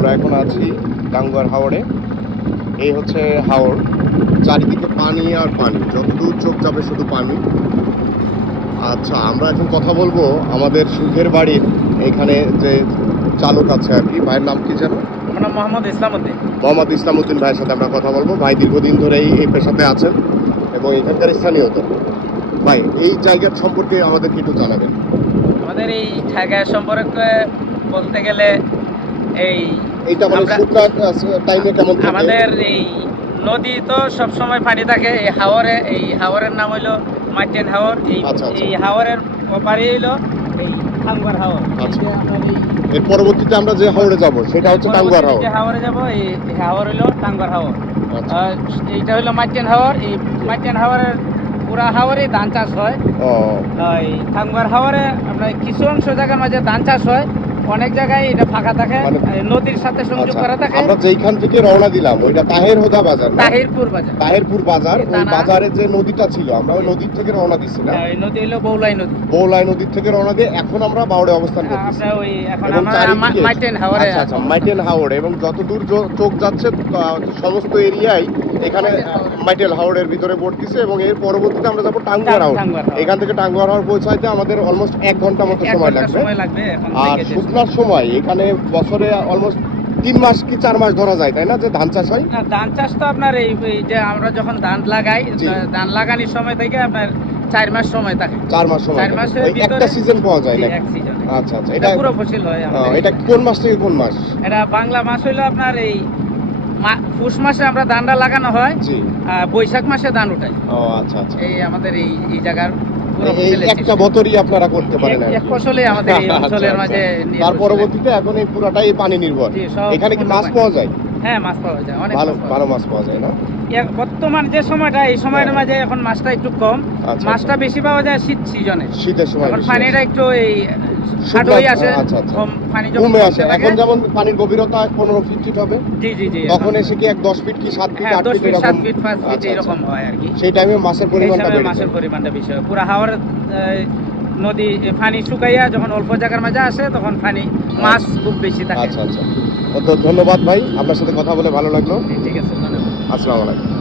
আমরা এখন আছি টাঙ্গুয়ার হাওরে। এই হচ্ছে হাওর, চারিদিকে পানি আর পানি, যতদূর চোখ যাবে শুধু পানি। আচ্ছা, আমরা এখন কথা বলবো আমাদের সুখের বাড়ির এখানে যে চালক আছে আর কি, ভাইয়ের নাম কি জানো? আমার নাম মোহাম্মদ ইসলামউদ্দিন। মোহাম্মদ ইসলামউদ্দিন ভাইয়ের সাথে আমরা কথা বলবো। ভাই দীর্ঘদিন ধরে এই পেশাতে আছেন এবং এখানকার স্থানীয় তো। ভাই, এই জায়গার সম্পর্কে আমাদেরকে একটু জানাবেন। আমাদের এই জায়গার সম্পর্কে বলতে গেলে এইটা মানে শুকনা টাইমে কেমন থাকে? আমাদের এই নদী তো সব সময় পানি থাকে। এই হাওরের নাম হইলো মাইটেন হাওর। এই হাওরের ওপারে হইলো এই টাঙ্গুয়ার হাওর। আচ্ছা, এর পরবর্তীতে আমরা যে হাওরে যাব সেটা হচ্ছে টাঙ্গুয়ার হাওর। যে হাওরে যাব এই হাওর হইলো টাঙ্গুয়ার হাওর। আচ্ছা, এইটা হইলো মাইটেন হাওর। এই মাইটেন হাওরের পুরা হাওরে ধান চাষ হয়। এই টাঙ্গুয়ার হাওরে আপনার কিছু অংশ জায়গার মাঝে ধান চাষ হয়, অনেক জায়গায় এটা ফাঁকা থাকে, নদীর সাথে সংযোগ করা থাকে। আমরা যেইখান থেকে রওনা দিলাম ওইটা তাহের হোদা বাজার, তাহিরপুর বাজার। তাহেরপুর বাজার। ওই বাজারে যে নদীটা ছিল, আমরা ওই নদীর থেকে রওনা দিছি না? এই নদী হলো বৌলাই নদী। বৌলাই নদীর থেকে রওনা দিয়ে এখন আমরা বাউড়ে অবস্থান করতেছি। আমরা ওই এখন আমরা মাইটেন হাওরে। আচ্ছা, মাইটেন হাওর। এবং যতদূর চোখ যাচ্ছে সমস্ত এরিয়ায় এখানে মাইটেল হাওরের ভিতরে পড়তেছে। এবং এর পরবর্তীতে আমরা যাবো টাঙ্গুয়ার হাওর। এখান থেকে টাঙ্গুয়ার হাওর পৌঁছাইতে আমাদের অলমোস্ট 1 ঘন্টা মতো সময় লাগবে। আর শুকনার সময় এখানে বছরে অলমোস্ট 3 মাস কি 4 মাস ধরা যায়, তাই না, যে ধান চাষ হয়? ধান চাষ তো আপনার এই যে আমরা যখন ধান লাগাই, ধান লাগানোর সময় থেকে আপনার 4 মাস সময় থাকে। 4 মাস সময়, 4 মাসের ভিতরে একটা সিজন পাওয়া যায় না? এক সিজন। আচ্ছা, এটা পুরো ফসল হয় আমাদের। এটা কোন মাস থেকে কোন মাস? এটা বাংলা মাস হইলো আপনার এই পুষ মাসে আমরা ধানটা লাগানো হয়। জি। বৈশাখ মাসে ধান উঠাই। আচ্ছা। এই আমাদের এই জায়গার একটা বছরই আপনারা করতে পারেন? এক ফসলে আমাদের এই অঞ্চলের মাঝে। তার পরবর্তীতে এখন এই পুরাটাই পানি নির্ভর। এখানে কি মাছ পাওয়া যায়? হ্যাঁ, মাছ পাওয়া যায়, অনেক ভালো মাছ পাওয়া যায় না? বর্তমান যে সময়টা, এই সময়ের মাঝে এখন মাছটা একটু কম। মাছটা বেশি পাওয়া যায় শীত সিজনে। শীতের সময় এখন পানিটা একটু এই কমে আসে। এখন যেমন পানির গভীরতা 15 ফিট হবে। জি। তখন এসে কি 10 ফিট কি 7 ফিট 8 ফিট এরকম? 7 ফিট 5 ফিট এরকম হয় আর কি। সেই টাইমে মাছের পরিমাণটা বেশি হয়। পুরা হাওর নদী পানি শুকাইয়া যখন অল্প জায়গার মাঝে আসে তখন পানি মাছ খুব বেশি থাকে। আচ্ছা। তো ধন্যবাদ ভাই, আপনার সাথে কথা বলে ভালো লাগলো। ঠিক আছে, ধন্যবাদ। আসসালামু আলাইকুম।